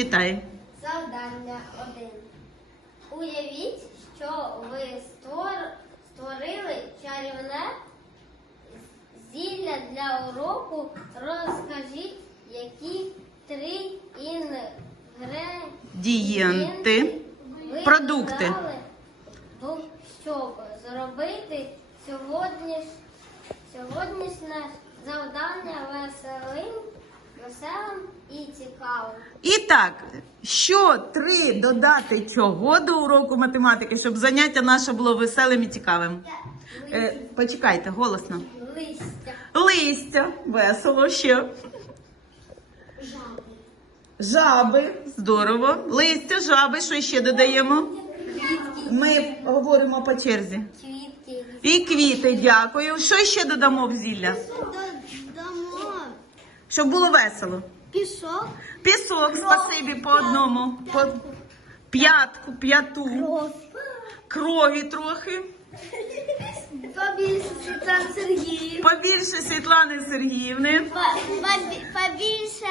Читай. Завдання 1. Уявіть, що ви створ- створили чарівне зілля для уроку. Розкажіть, які три інгредієнти Дієнти. ви Продукти. додали, щоб зробити сьогодні, сьогоднішнє завдання веселим, веселим і цікавим. І так, що три додати чого до уроку математики, щоб заняття наше було веселим і цікавим? Е, почекайте, голосно. Листя, Листя, весело ще. жаби, Жаби, здорово. Листя, жаби, що ще додаємо? Ми говоримо по черзі. квітки, І квіти, дякую. Що ще додамо в зілля? Щоб було весело. пісок, Пісок, спасибі по одному. По п'ятку, п'яту. Крові трохи. побільше Світлан Сергіїв, Побільше Світлани Сергіївни. побільше,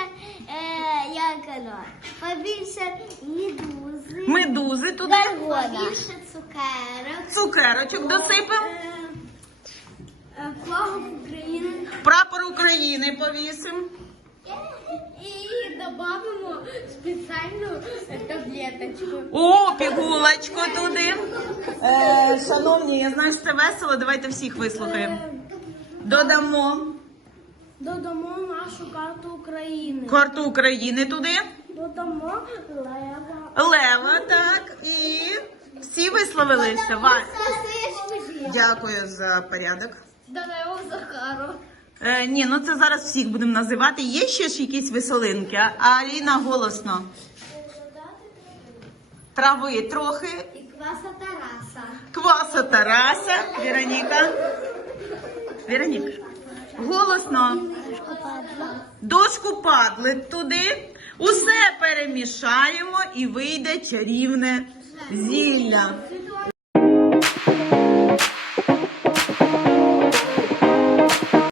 е, як воно, побільше медузи, Медузи туди. побільше цукерок, Цукерочок досипемо. флаг України Прапор України повісимо. І додамо спеціальну таблеточку. О, пігулочку туди. Е, шановні, я знаю, що це весело. Давайте всіх вислухаємо. Додамо Додамо нашу карту України. карту України туди. Додамо лева. Лева, так. І всі висловилися. Вась. Дякую за порядок. Додамо Захару. Е, ні, ну це зараз всіх будемо називати. Є ще ж якісь веселинки? А Аліна голосно. Трави трохи. І кваса Тараса. Кваса Тараса. Вероніка. Вероніка. Голосно. Дошку падлик туди. Усе перемішаємо і вийде чарівне зілля.